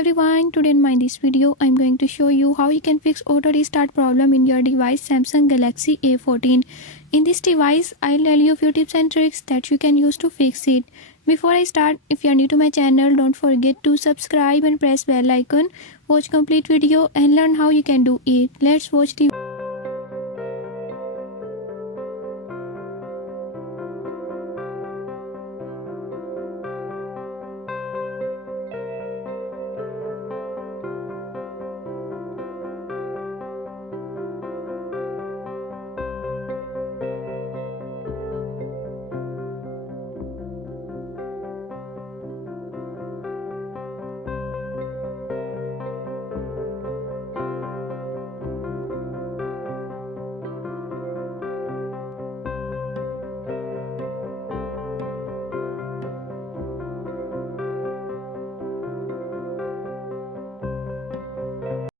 everyone, today in this video I'm going to show you how you can fix auto restart problem in your device Samsung Galaxy A14. In this device I'll tell you a few tips and tricks that you can use to fix it. Before I start, if you are new to my channel, don't forget to subscribe and press bell icon. Watch complete video and learn how you can do it. Let's watch the